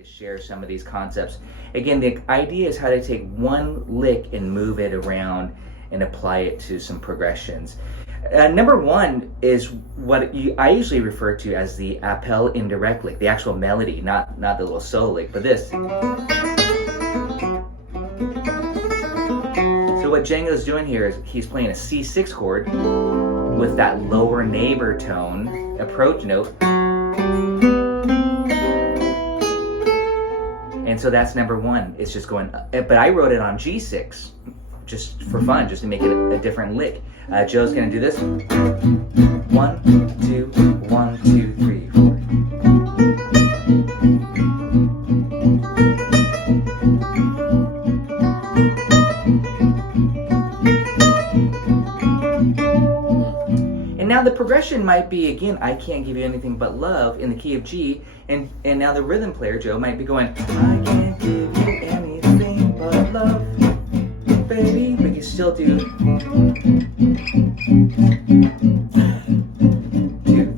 to share some of these concepts. Again, the idea is how to take one lick and move it around and apply it to some progressions. Number one is what I usually refer to as the appel indirect lick, the actual melody, not the little solo lick, but this. So what Django's doing here is he's playing a C6 chord with that lower neighbor tone approach note. And so that's number one. It's just going, but I wrote it on G6 just for fun, just to make it a different lick. Joe's gonna do this. 1, 2, 1, 2, 3, 4. And now the progression might be, again, I can't give you anything but love in the key of G, and now the rhythm player, Joe, might be going, I can't give you anything but love, baby, but you still do 2,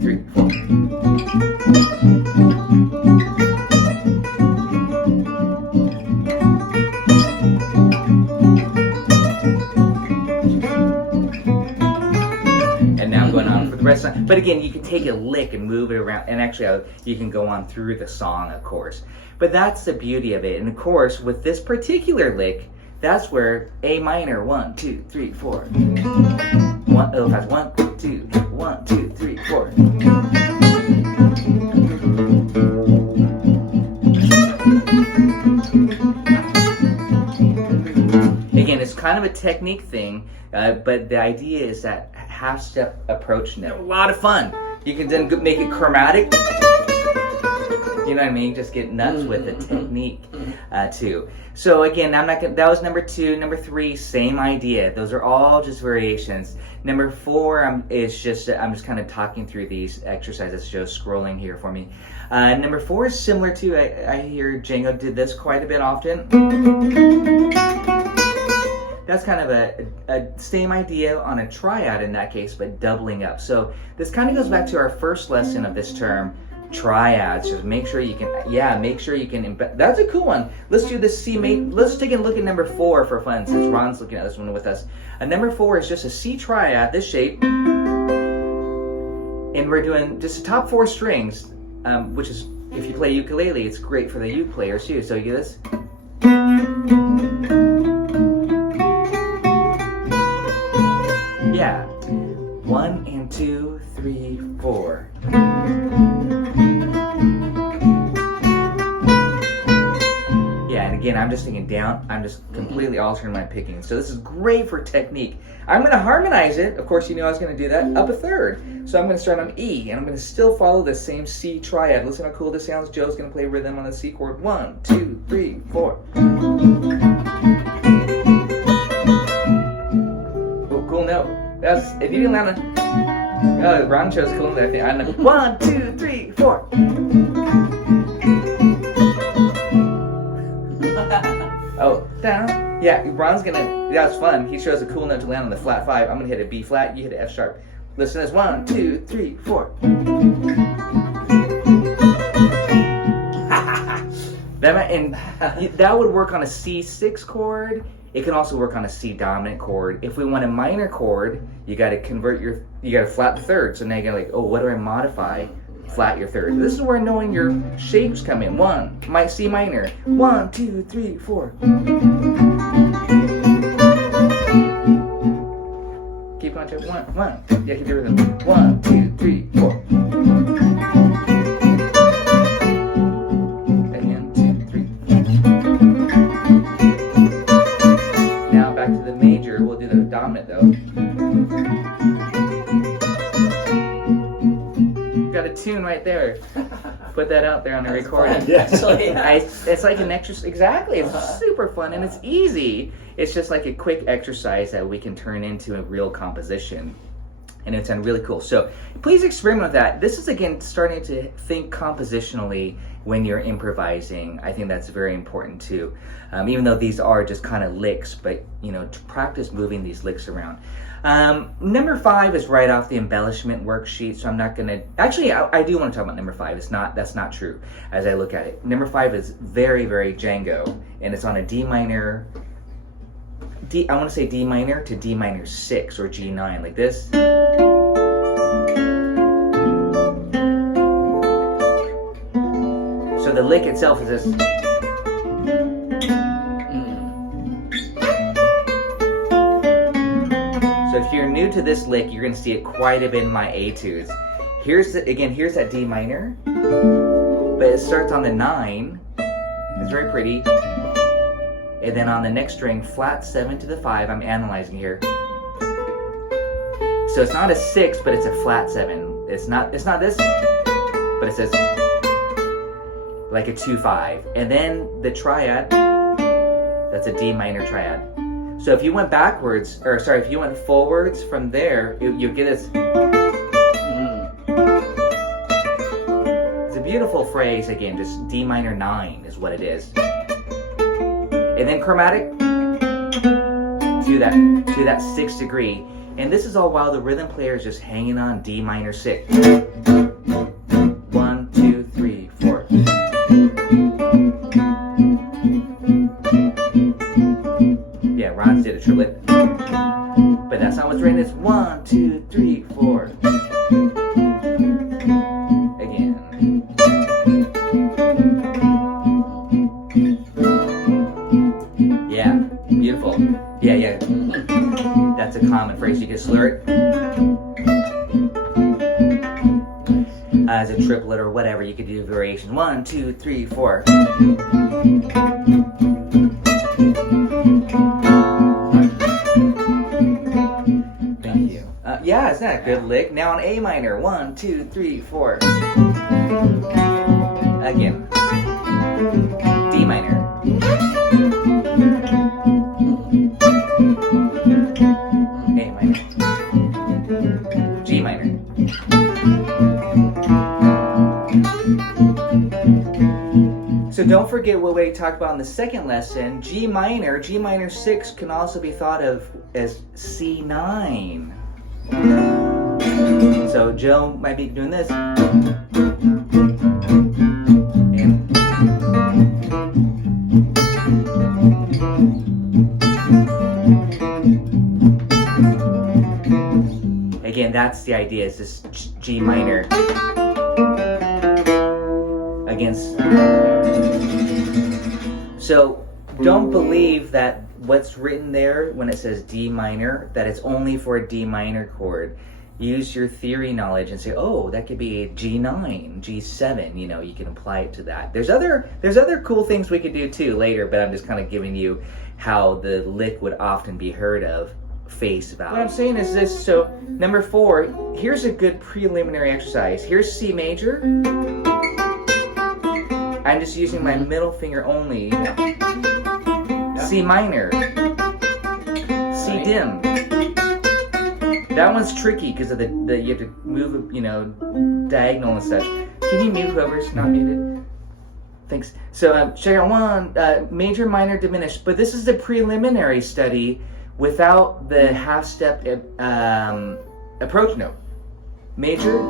3, 4. And now I'm going on for the rest of the, but again, you can take a lick and move it around, and actually you can go on through the song, of course. But that's the beauty of it. And of course, with this particular lick, that's where A minor, 1, 2, 3, 4. Oh, that's 1, 2, 1, 2, 3, 4. Again, it's kind of a technique thing, but the idea is that half-step approach note. A lot of fun. You can then make it chromatic. You know what I mean? Just get nuts with the technique too. So again, I'm not gonna, that was number 2. Number 3, same idea. Those are all just variations. Number 4 I'm just kind of talking through these exercises. Joe's scrolling here for me. Number 4 is similar to, I hear Django did this quite a bit often. That's kind of a same idea on a triad in that case, but doubling up. So this kind of goes back to our first lesson of this term, triads. Just make sure you can, that's a cool one. Let's do this C major. Let's take a look at number 4 for fun, since Ron's looking at this one with us. Number 4 is just a C triad, this shape, and we're doing just the top 4 strings, which is, if you play ukulele, it's great for the uke players too. So you get this. Yeah, 1 and 2, 3, 4. Yeah, and again, I'm just thinking down. I'm just completely altering my picking. So this is great for technique. I'm going to harmonize it. Of course, you know I was going to do that up a third. So I'm going to start on E, and I'm going to still follow the same C triad. Listen how cool this sounds. Joe's going to play rhythm on the C chord. 1, 2, 3, 4. Oh, cool note. That's, if you didn't land on, oh, Ron chose cool note, I think. I know. 1, 2, 3, 4. Oh, down. Yeah, Ron's gonna, that's fun. He chose a cool note to land on the flat 5. I'm gonna hit a B flat, you hit an F sharp. Listen to this. 1, 2, 3, 4. That would work on a C6 chord. It can also work on a C dominant chord. If we want a minor chord, you gotta you gotta flat the third. So now you gotta like, oh, what do I modify? Flat your third. This is where knowing your shapes come in. 1, my C minor. 1, 2, 3, 4. Keep on to 1, 1. Yeah, keep the rhythm. 1, 2, 3, 4. Again, 2, 3. Now back to the major. We'll do the dominant though. Got a tune right there. Put that out there on the recording. Yes. It's like an exercise. Exactly. It's super fun and it's easy. It's just like a quick exercise that we can turn into a real composition. And it's really cool. So please experiment with that. This is, again, starting to think compositionally when you're improvising. I think that's very important too. Even though these are just kind of licks, but to practice moving these licks around. Number 5 is right off the embellishment worksheet, so I'm not gonna, actually I do want to talk about number 5. That's not true as I look at it. Number 5 is very, very Django, and it's on a D minor, I want to say D minor to D minor 6 or G9, like this. So the lick itself is this. So if you're new to this lick, you're going to see it quite a bit in my etudes. Here's that D minor, but it starts on the 9. It's very pretty. And then on the next string, flat 7 to the 5. I'm analyzing here. So it's not a 6, but it's a flat 7. It's not this, but it says like a 2-5. And then the triad, that's a D minor triad. So if you went if you went forwards from there, you get this. It's a beautiful phrase, again, just D minor 9 is what it is. And then chromatic to that 6th degree. And this is all while the rhythm player is just hanging on D minor 6. 1, 2, 3, 4. Yeah, Ron's did a triplet. But that's not what's written. It's 1, 2, 3, 4. Again. Yeah, beautiful. Yeah. That's a common phrase. You can slur it as a triplet or whatever. You could do a variation. 1, 2, 3, 4. Thank you. Yeah, isn't that a good lick? Now on A minor. 1, 2, 3, 4. Again. D minor. A minor. G minor. So don't forget what we talked about in the second lesson. G minor 6 can also be thought of as C9. So Joe might be doing this. Again, that's the idea, is this G minor against. So don't believe that what's written there when it says D minor, that it's only for a D minor chord. Use your theory knowledge and say, oh, that could be a G9, G7, you can apply it to that. There's other cool things we could do too later, but I'm just kind of giving you how the lick would often be heard of face value. What I'm saying is this, so number 4, here's a good preliminary exercise. Here's C major. I'm just using my middle finger only. C minor. C dim. That one's tricky because of the you have to move, diagonal and such. Can you mute whoever's not muted? Thanks. So check out 1, major, minor, diminished. But this is the preliminary study without the half-step approach note. Major,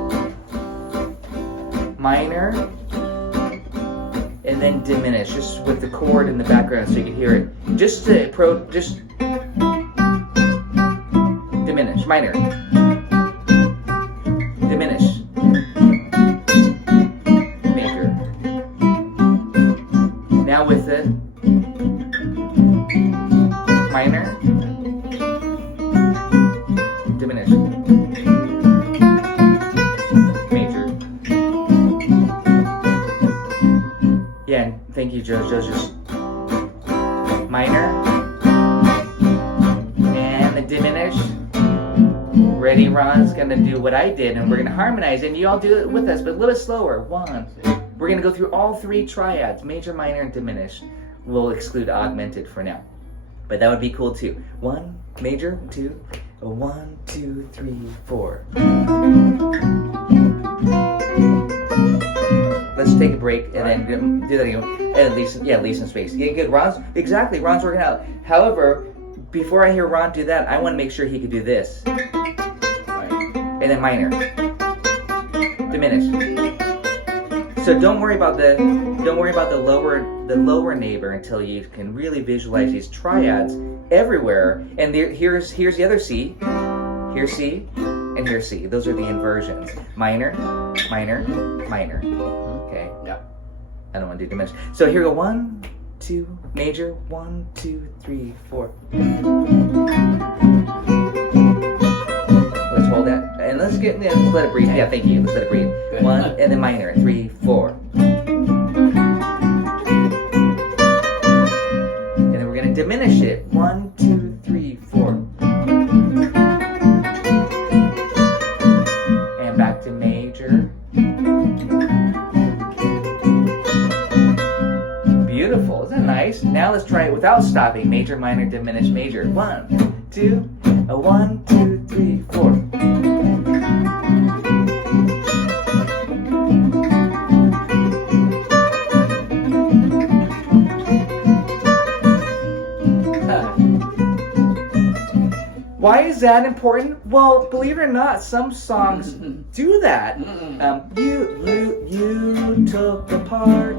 minor, and then diminish, just with the chord in the background so you can hear it. Just to approach, just diminish, minor, diminish, major. Now with the minor, diminish, major. Yeah, thank you, Joe. Joe's just minor and the diminish. Ready, Ron's gonna do what I did, and we're gonna harmonize, and you all do it with us, but a little bit slower. 1. We're gonna go through all 3 triads: major, minor, and diminished. We'll exclude augmented for now, but that would be cool too. 1, major, 2, 1, 2, 3, 4. let's take a break and then do that again. And leave some space. Yeah, good. Ron's working out. However, before I hear Ron do that, I want to make sure he could do this. And then minor. Diminish. So don't worry about the lower neighbor until you can really visualize these triads everywhere. And here's the other C. Here's C, and here's C. Those are the inversions. Minor, minor, minor. Okay. Yeah. I don't want to do diminished. So here we go. 1, 2, major. 1, 2, 3, 4. Let's hold that, and let's let it breathe. Yeah, thank you. Let's let it breathe. Good. 1, and then minor. 3, 4. And then we're gonna diminish it. 1, 2, 3, 4. And back to major. Beautiful. Isn't that nice? Now let's try it without stopping. Major, minor, diminish, major. 1, 2, 1, 2, 3, 4. Why is that important? Well, believe it or not, some songs do that. You took apart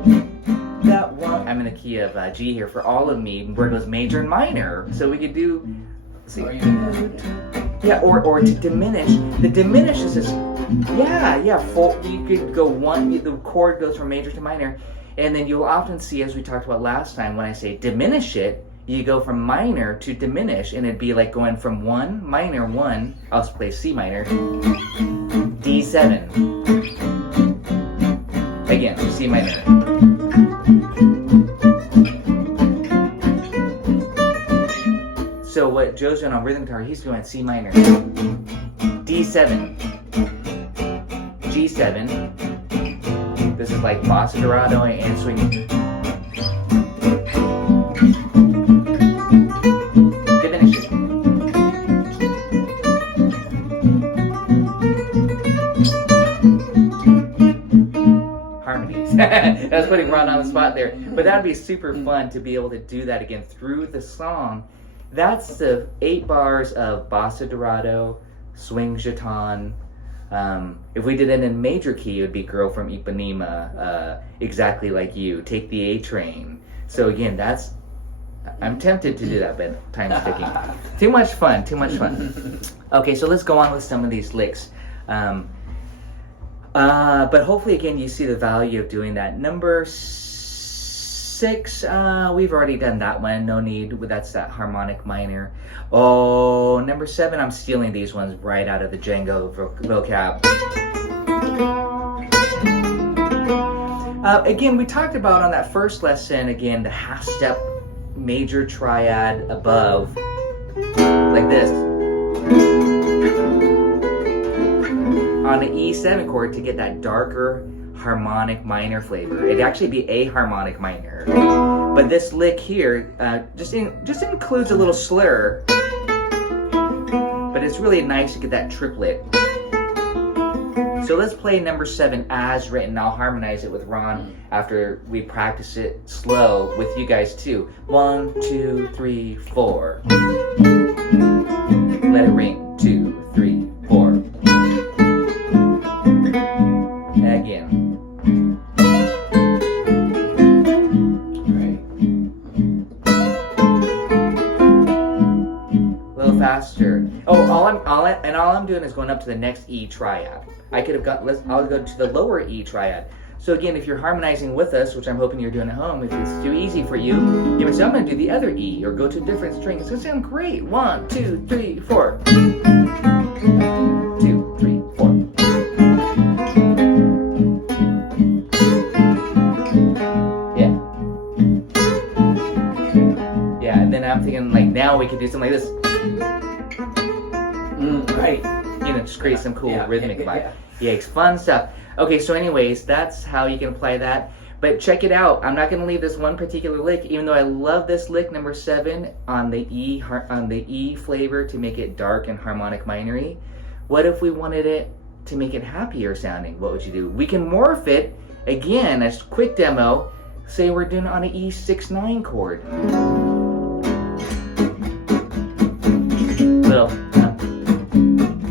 that one. I'm in the key of G here for all of me, where it goes major and minor. So we could do. Let's see. Yeah, or to diminish. The diminish is this. Yeah. Full. You could go one. The chord goes from major to minor, and then you'll often see, as we talked about last time, when I say diminish it, you go from minor to diminish, and it'd be like going from 1, minor 1, I'll play C minor, D7. Again, C minor. So what Joe's doing on rhythm guitar, he's doing C minor, D7, G7. This is like Bossa Dorado and swing. That's putting Ron on the spot there. But that'd be super fun to be able to do that again through the song. That's the 8 bars of Bossa Dorado, Swing Jeton. If we did it in major key, it would be Girl from Ipanema, Exactly Like You, Take the A Train. So again, I'm tempted to do that, but time's ticking. Too much fun. Okay, so let's go on with some of these licks. But hopefully, again, you see the value of doing that. Number 6, we've already done that one. No need. That's that harmonic minor. Oh, number 7, I'm stealing these ones right out of the Django vocab. Again, we talked about on that first lesson, again, the half-step major triad above, like this. On the E7 chord to get that darker harmonic minor flavor. It'd actually be a harmonic minor. But this lick here just includes a little slur. But it's really nice to get that triplet. So let's play number 7 as written. I'll harmonize it with Ron after we practice it slow with you guys too. 1, 2, 3, 4. Let it ring. 2, 3, 4. Again. Right. A little faster. Oh, all I'm doing is going up to the next E triad. I'll go to the lower E triad. So again, if you're harmonizing with us, which I'm hoping you're doing at home, if it's too easy for you, you would say, I'm going to do the other E, or go to a different string. It's going to sound great. 1, 2, 3, 4. 2, 3, 4. Yeah, and then I'm thinking, like, now we could do something like this. Right. Just create some cool rhythmic vibe. Yeah, it's fun stuff. Okay, so anyways, that's how you can apply that. But check it out. I'm not going to leave this one particular lick, even though I love this lick, number 7, on the E flavor to make it dark and harmonic minory. What if we wanted it to make it happier sounding? What would you do? We can morph it Again, a quick demo, say we're doing on an E6/9 chord.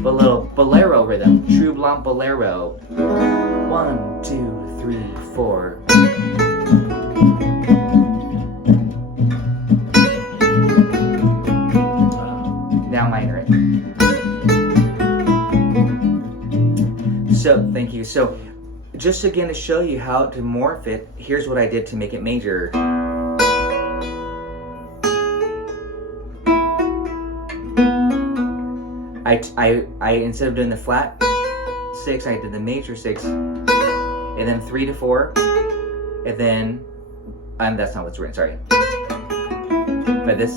Little bolero rhythm, true blanc bolero. 1, 2, 3, 4. Now minor it. So, thank you. So, just again to show you how to morph it, here's what I did to make it major. I instead of doing the flat 6, I did the major 6, and then 3 to 4, and then, that's not what's written, sorry. But this.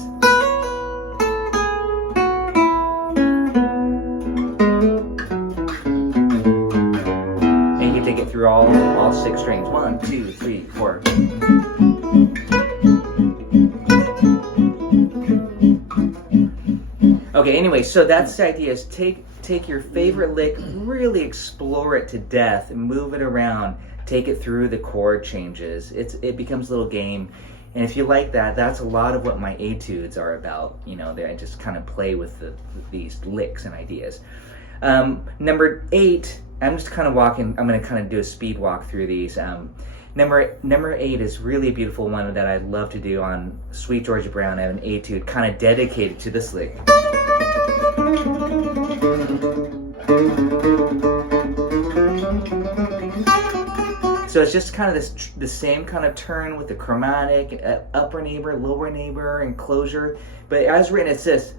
And you can take it through all 6 strings. 1, 2, 3, 4. Okay, anyway, so that's the idea, is take your favorite lick, really explore it to death, and move it around, take it through the chord changes. It becomes a little game. And if you like that, that's a lot of what my etudes are about. You know, I just kind of play with these licks and ideas. Number 8, I'm just kind of walking, I'm going to kind of do a speed walk through these. Number 8 is really a beautiful one that I love to do on Sweet Georgia Brown. I have an etude kind of dedicated to this lick. So it's just kind of the same kind of turn with the chromatic, upper neighbor, lower neighbor, and closure. But as written, it's this.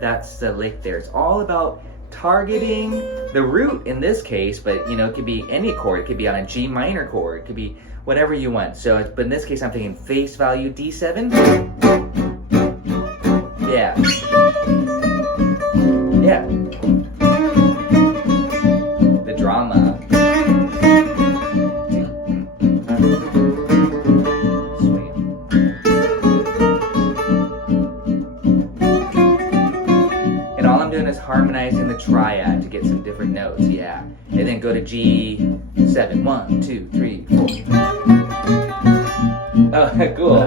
That's the lick there. It's all about targeting the root in this case, but you know, it could be any chord. It could be on a G minor chord. It could be whatever you want. So, but in this case, I'm thinking face value D7. Yeah. Yeah. The drama. Sweet. And all I'm doing is harmonizing the triad to get some different notes. Yeah. And then go to G7. 1, 2, 3, 4. Oh, cool.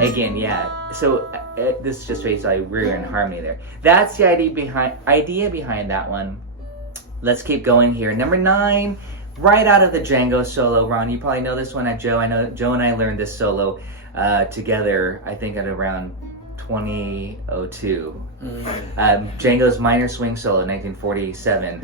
Again, yeah. So this just shows how we're in harmony there. That's the idea behind that one. Let's keep going here. Number 9, right out of the Django solo. Ron, you probably know this one at Joe. I know Joe and I learned this solo together, I think at around 2002. Django's minor swing solo, 1947.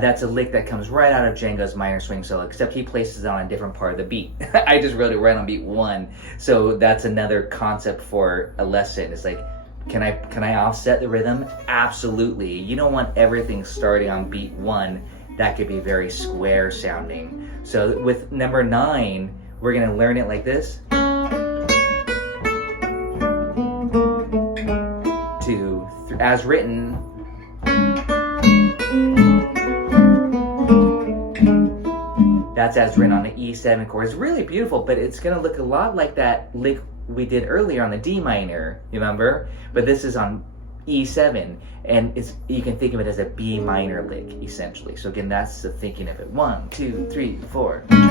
That's a lick that comes right out of Django's minor swing solo, except he places it on a different part of the beat. I just wrote it right on beat 1. So that's another concept for a lesson. It's like, can I offset the rhythm? Absolutely. You don't want everything starting on beat 1. That could be very square sounding. So with number 9, we're gonna learn it like this. 2, 3, as written. That's as written on the E7 chord. It's really beautiful, but it's gonna look a lot like that lick we did earlier on the D minor, you remember? But this is on E7, and you can think of it as a B minor lick, essentially. So again, that's the thinking of it. 1, 2, 3, 4. And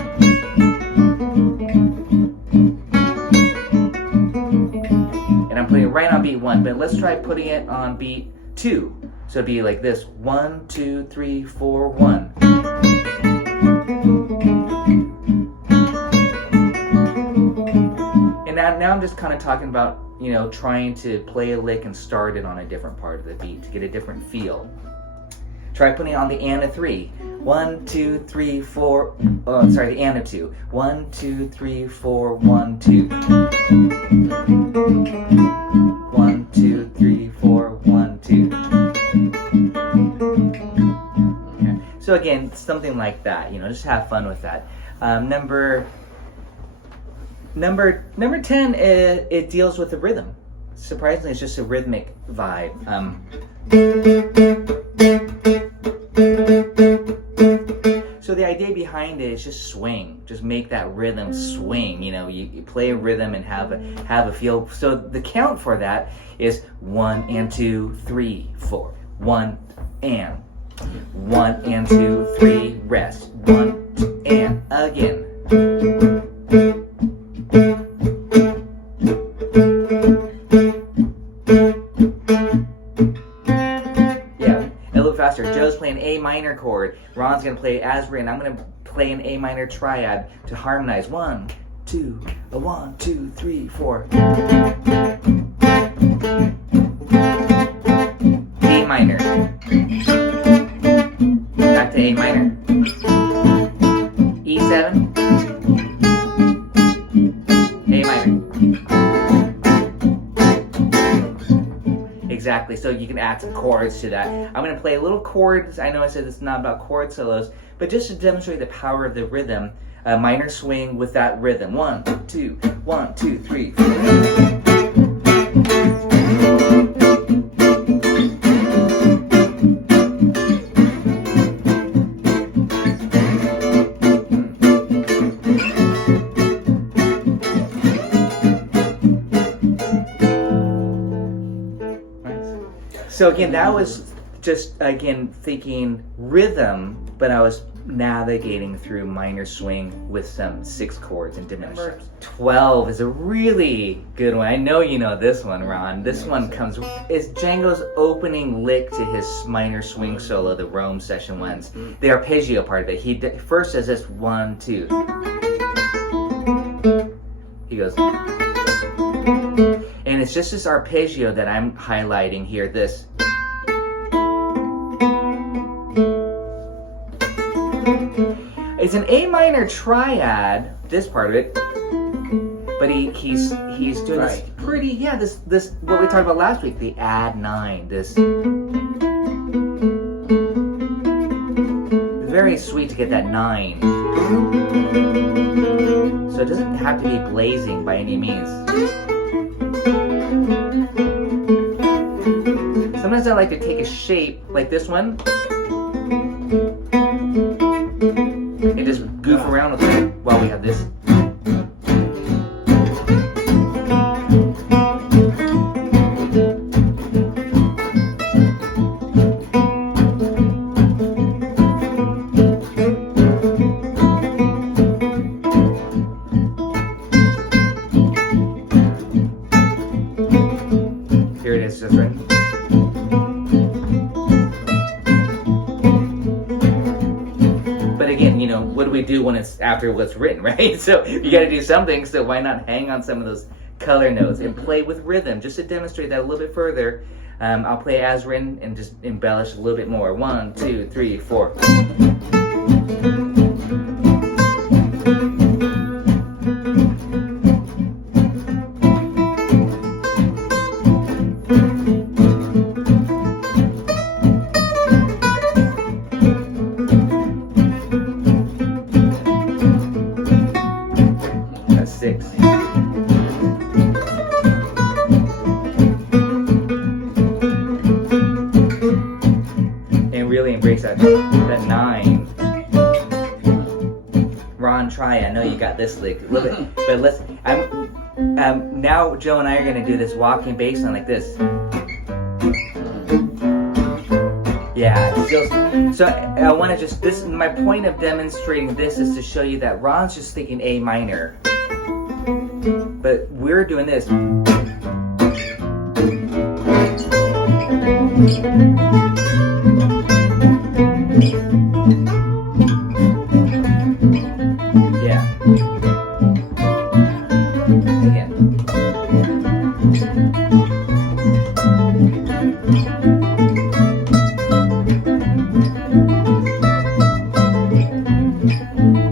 I'm putting it right on beat 1, but let's try putting it on beat 2. So it'd be like this: 1, 2, 3, 4, 1. And now I'm just kind of talking about, you know, trying to play a lick and start it on a different part of the beat to get a different feel. Try putting it on the and of 3. 1, 2, 3, 4. Oh, sorry, the and of 2. 1, 2, 3, 4, 1, 2. 1, 2, 3, 4, 1, 2. Okay. So again, something like that. You know, just have fun with that. Number 10, it deals with the rhythm. Surprisingly, it's just a rhythmic vibe. So the idea behind it is just swing. Just make that rhythm swing. You know, you play a rhythm and have a feel. So the count for that is 1 and 2, 3, 4. 1 and 1 and 2, 3, rest. 1, 2, and again. Yeah, a little faster. Joe's playing A minor chord. Ron's gonna play as written. I'm gonna play an A minor triad to harmonize. 1, 2, 1, 2, 3, 4. A minor. Back to A minor. E7. A minor. Exactly, so you can add some chords to that. I'm going to play a little chords. I know I said it's not about chord solos, but just to demonstrate the power of the rhythm, a minor swing with that rhythm. 1, 2, 1, 2, 3, 4. So again, that was just, again, thinking rhythm, but I was navigating through minor swing with some 6 chords and diminished. Number 12 is a really good one. I know you know this one, Ron. This one is Django's opening lick to his minor swing solo, the Rome session ones. The arpeggio part of it. He first says this 1, 2. He goes, and it's just this arpeggio that I'm highlighting here, this. It's an A minor triad, this part of it, but he's doing this pretty, this what we talked about last week, the add 9, this. Very sweet to get that 9. So it doesn't have to be blazing by any means. Sometimes I like to take a shape like this one and just goof around with it while we have this. Here it is, just right. What do we do when it's after what's written, right? So you got to do something, so why not hang on some of those color notes and play with rhythm just to demonstrate that a little bit further. I'll play as written and just embellish a little bit more. 1, 2, 3, 4. That's 6. And really embrace that 9. Ron, try. I know you got this lick a little bit, but let's. Now Joe and I are going to do this walking bass line like this. Yeah, so I want to just, this, my point of demonstrating this is to show you that Ron's just thinking A minor, but we're doing this. Yeah. Again.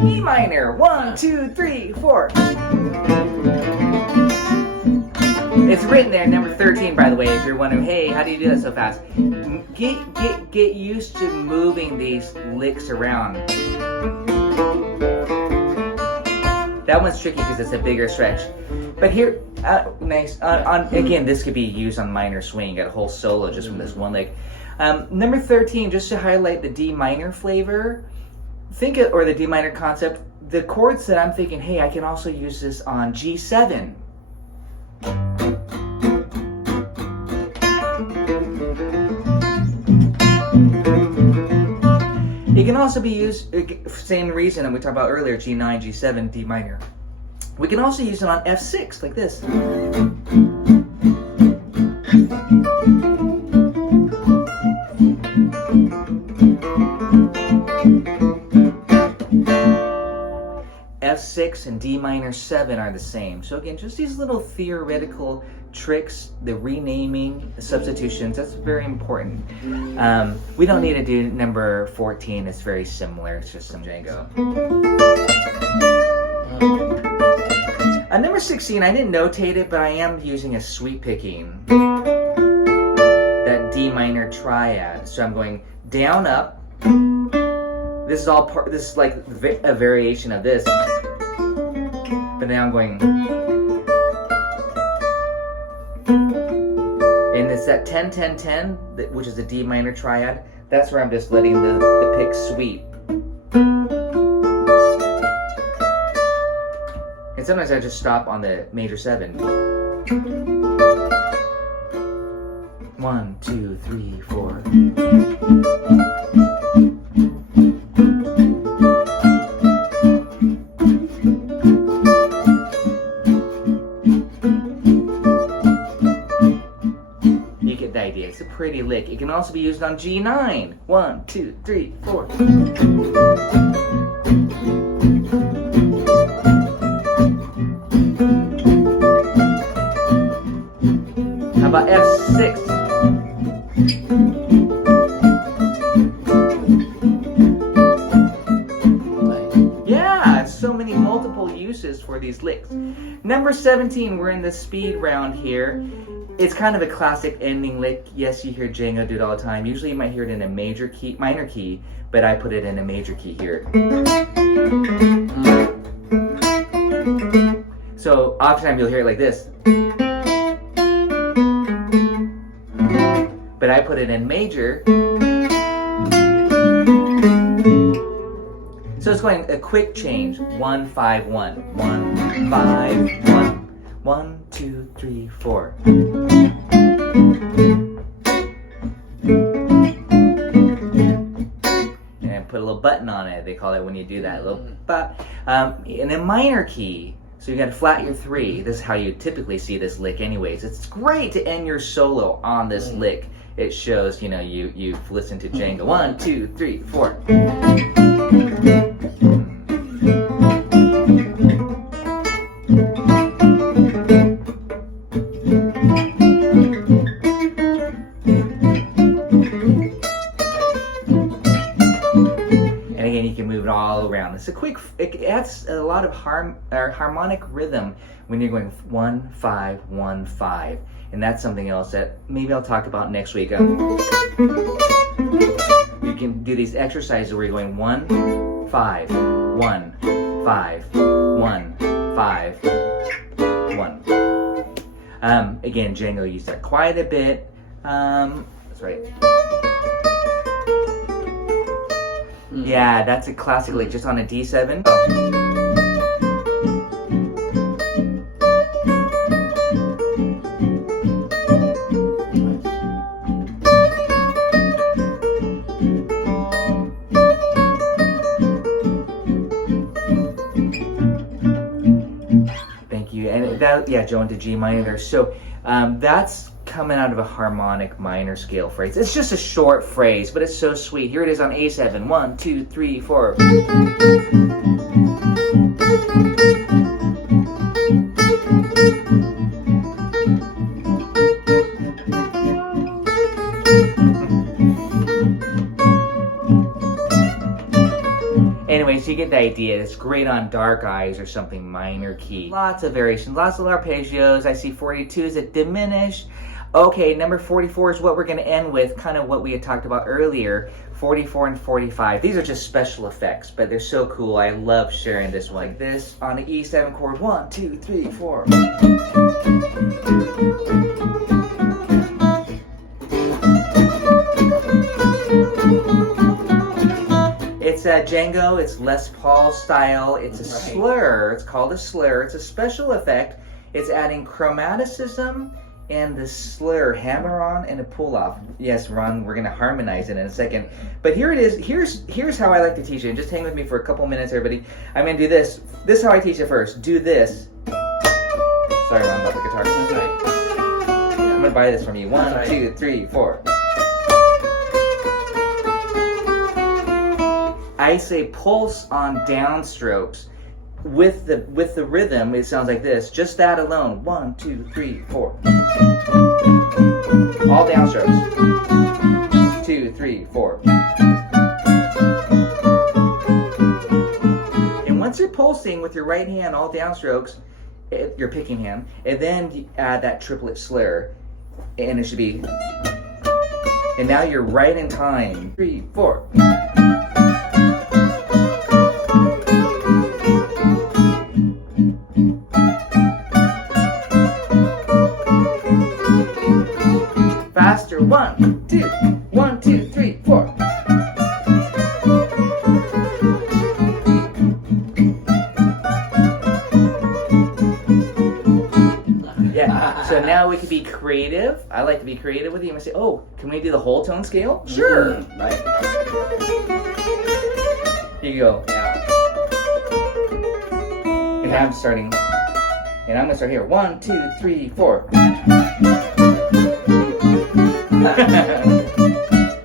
E minor, 1, 2, 3, 4. It's written there, number 13, by the way, if you're wondering, hey, how do you do that so fast? Get used to moving these licks around. That one's tricky because it's a bigger stretch. But here, nice. Again, this could be used on minor swing. You got a whole solo just from this one lick. Number 13, just to highlight the D minor flavor. or the D minor concept, the chords that I'm thinking, hey, I can also use this on G7. It can also be used, same reason we talked about earlier, G9, G7, D minor. We can also use it on F6, like this. F6 and D minor 7 are the same. So again, just these little theoretical tricks, the renaming, the substitutions, that's very important. We don't need to do number 14, it's very similar, it's just some Django. Number 16, I didn't notate it, but I am using a sweep picking, that D minor triad. So I'm going down, up. This is all part, this is like a variation of this. But now I'm going, and it's that 10, 10, 10, which is the D minor triad. That's where I'm just letting the pick sweep. And sometimes I just stop on the major 7. 1, 2, 3, 4. It's a pretty lick. It can also be used on G9. 1, 2, 3, 4. How about F6? Yeah, so many multiple uses for these licks. Number 17, we're in the speed round here. It's kind of a classic ending lick. Yes, you hear Django do it all the time. Usually you might hear it in a major key, minor key, but I put it in a major key here. So oftentimes you'll hear it like this. But I put it in major. So it's going a quick change. 1, 5, 1. 1, 5, 1. 1, 2, 3, 4. And put a little button on it. They call it when you do that, a little but in a minor key. So you got to flat your 3. This is how you typically see this lick, anyways. It's great to end your solo on this lick. It shows, you know, you've listened to Django. 1, 2, 3, 4. It's a quick, it adds a lot of harmonic rhythm when you're going 1, 5, 1, 5. And that's something else that maybe I'll talk about next week. You can do these exercises where you're going 1, 5, 1, 5, 1, 5, 1. Again, Django used that quite a bit. That's right. Yeah, that's a classic lick, just on a D7. Thank you. And that, yeah, Joe into G minor there. So that's coming out of a harmonic minor scale phrase. It's just a short phrase, but it's so sweet. Here it is on A7. 1, 2, 3, 4. Anyways, you get the idea. It's great on Dark Eyes or something minor key. Lots of variations, lots of arpeggios. I see 42s that diminish. Okay, number 44 is what we're going to end with, kind of what we had talked about earlier, 44 and 45. These are just special effects, but they're so cool. I love sharing this one. Like this on the E7 chord, 1, 2, 3, 4. It's Django. It's Les Paul style. It's a slur. It's called a slur. It's a special effect. It's adding chromaticism and the slur, hammer on and a pull off. Yes, Ron, we're gonna harmonize it in a second. But here it is. Here's how I like to teach it. Just hang with me for a couple minutes, everybody. I'm gonna do this. This is how I teach it first. Do this. Sorry, Ron, about the guitar. That's right. I'm gonna buy this from you. 1, 2, 3, 4. I say pulse on downstrokes. With the rhythm, it sounds like this. Just that alone. 1, 2, 3, 4. All downstrokes. 2, 3, 4. And once you're pulsing with your right hand, all downstrokes, your picking hand, and then you add that triplet slur, and it should be. And now you're right in time. 3, 4. Faster. 1, 2, 1, 2, 3, 4. Yeah. So now we can be creative. I like to be creative with you. And say, oh, can we do the whole tone scale? Sure. Right. Here you go. Yeah. And I'm starting. And I'm gonna start here. 1, 2, 3, 4.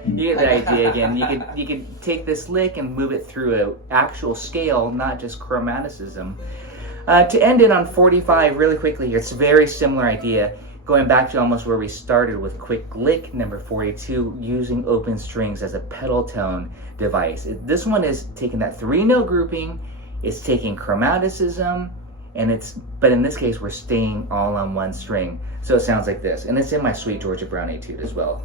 You get the idea again. You can take this lick and move it through an actual scale, not just chromaticism. To end it on 45 really quickly here, it's a very similar idea, going back to almost where we started with quick lick number 42, using open strings as a pedal tone device. This one is taking that 3-note grouping, it's taking chromaticism, but in this case we're staying all on one string. So it sounds like this, and it's in my Sweet Georgia Brown Etude as well.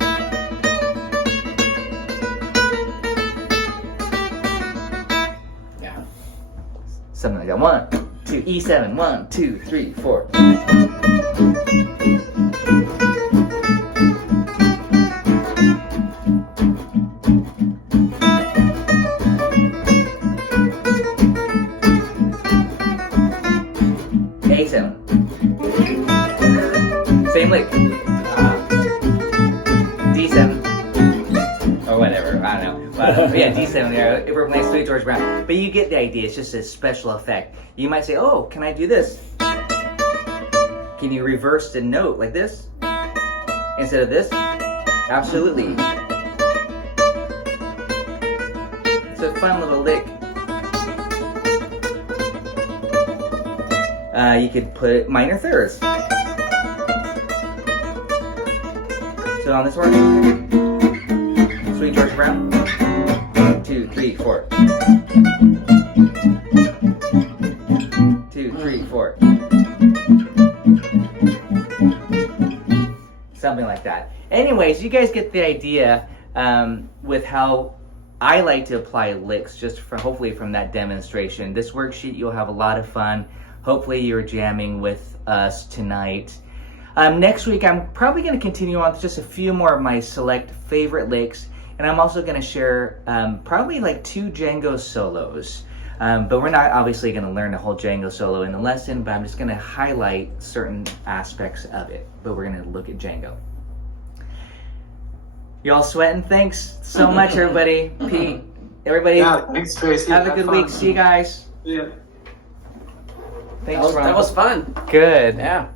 Yeah. Something like that. 1, 2, E7, 1, 2, 3, 4. A7. Same lick. D7. Or whatever, I don't know. But yeah, D7 there. We're playing Sweet George Brown. But you get the idea. It's just a special effect. You might say, oh, can I do this? Can you reverse the note like this? Instead of this? Absolutely. It's a fun little lick. You could put minor thirds. So on this one, Sweet George Brown. 1, 2, 3, 4. 2, 3, 4. Something like that. Anyways, you guys get the idea with how I like to apply licks, just hopefully from that demonstration. This worksheet, you'll have a lot of fun. Hopefully you're jamming with us tonight. Next week, I'm probably going to continue on with just a few more of my select favorite licks, and I'm also going to share probably like 2 Django solos. But we're not obviously going to learn the whole Django solo in the lesson, but I'm just going to highlight certain aspects of it. But we're going to look at Django. Y'all sweating? Thanks so much, everybody. Pete, everybody. Yeah, thanks, Tracy. Have a good week. See you guys. Yeah. Thanks, Ron. That was fun. Good. Yeah.